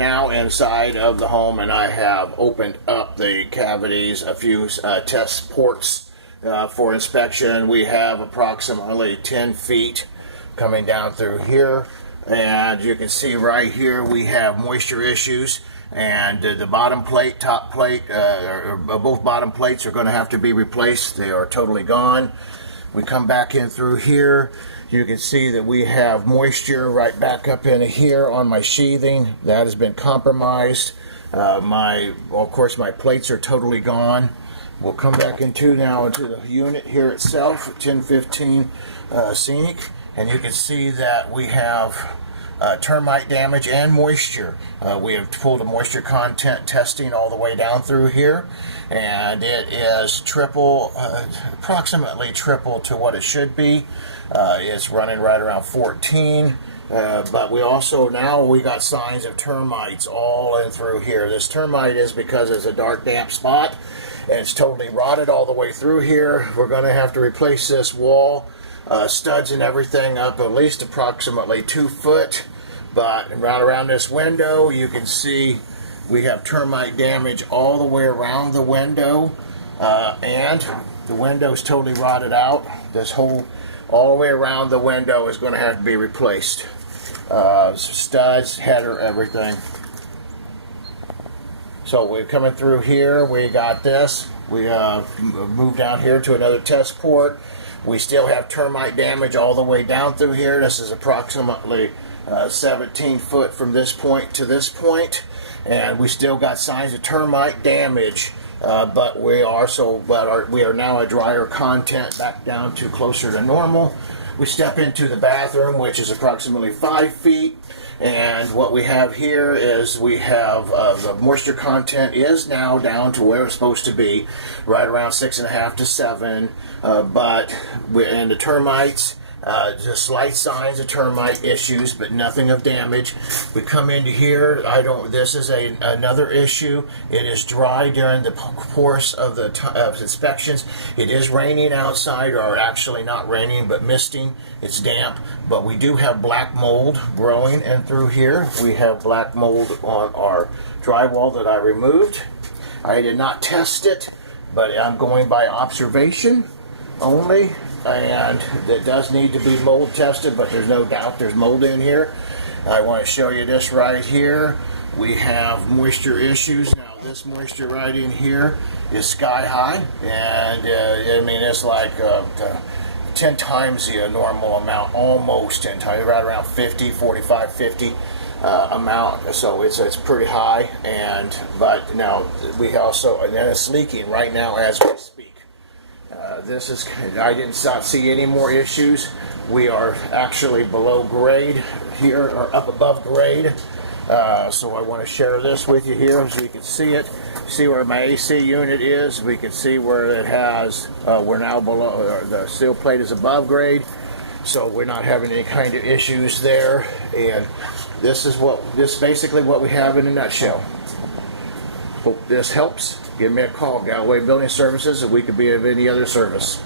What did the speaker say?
now inside of the home, and I have opened up the cavities, a few test ports for inspection. We have approximately 10 feet coming down through here, and you can see right here we have moisture issues, and the bottom plate, top plate, both bottom plates are going to have to be replaced. They are totally gone. We come back in through here. You can see that we have moisture right back up in here on my sheathing. That has been compromised. Of course, my plates are totally gone. We'll come back into the unit here itself, 1015 Scenic, and you can see that we have termite damage and moisture. We have pulled the moisture content testing all the way down through here, and it is approximately triple to what it should be. It's running right around 14, but we got signs of termites all in through here. This termite is because it's a dark, damp spot, and it's totally rotted all the way through here. We're going to have to replace this wall, studs and everything, up at least approximately 2 foot. But right around this window, you can see we have termite damage all the way around the window, and the window is totally rotted out. This whole all the way around the window is going to have to be replaced. Studs, header, everything. So we're coming through here. We got this. We moved down here to another test port. We still have termite damage all the way down through here. This is approximately 17 foot from this point to this point, and we still got signs of termite damage. But we are now a drier content back down to closer to normal. We step into the bathroom, which is approximately 5 feet, and what we have here is we have the moisture content is now down to where it's supposed to be, right around 6.5 to 7. And the termites, just slight signs of termite issues, but nothing of damage. We come into here. This is another issue. It is dry during the course of the inspections. It is raining outside, or actually not raining, but misting. It's damp, but we do have black mold growing in through here. We have black mold on our drywall that I removed. I did not test it, but I'm going by observation only. And it does need to be mold tested, but there's no doubt there's mold in here. I want to show you this right here. We have moisture issues. Now this moisture right in here is sky high, and I mean it's like 10 times the normal amount, almost 10 times, right around 50, 45, 50 amount. So it's pretty high, but now we also, and then it's leaking right now as we speak. I didn't see any more issues. We are actually below grade here, or up above grade. So I want to share this with you here so you can see it. See where my AC unit is. We can see where it has, we're now below, the steel plate is above grade. So we're not having any kind of issues there. And this is basically what we have in a nutshell. Hope this helps. Give me a call, Galloway Building Services, if we could be of any other service.